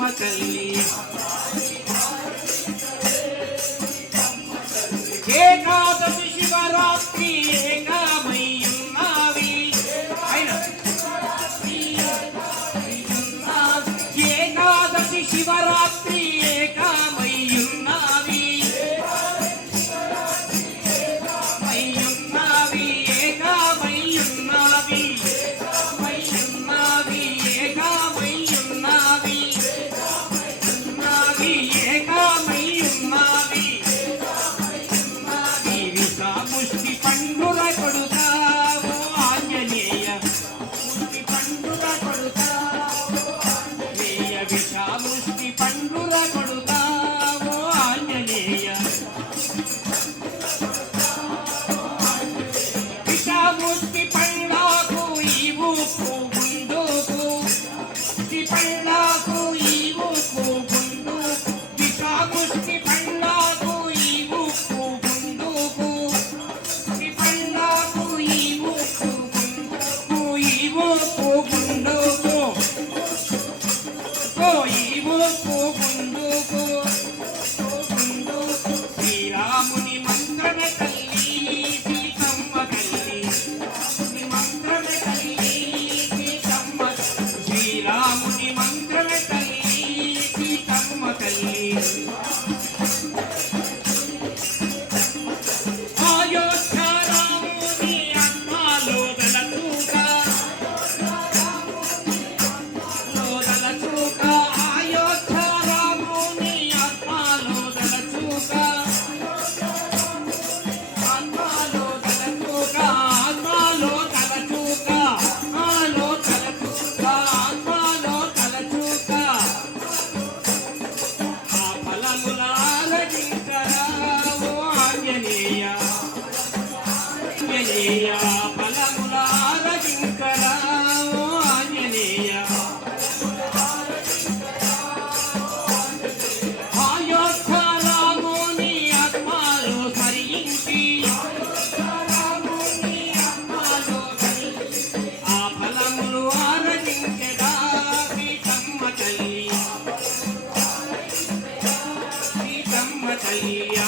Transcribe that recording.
అమ్మ తల్లి ఏకాదశి శివరాత్రి ఏకామయ్యున్నావి అయినా ఏకాదశి శివరాత్రి ముక్తి పండా Sal. Yeah.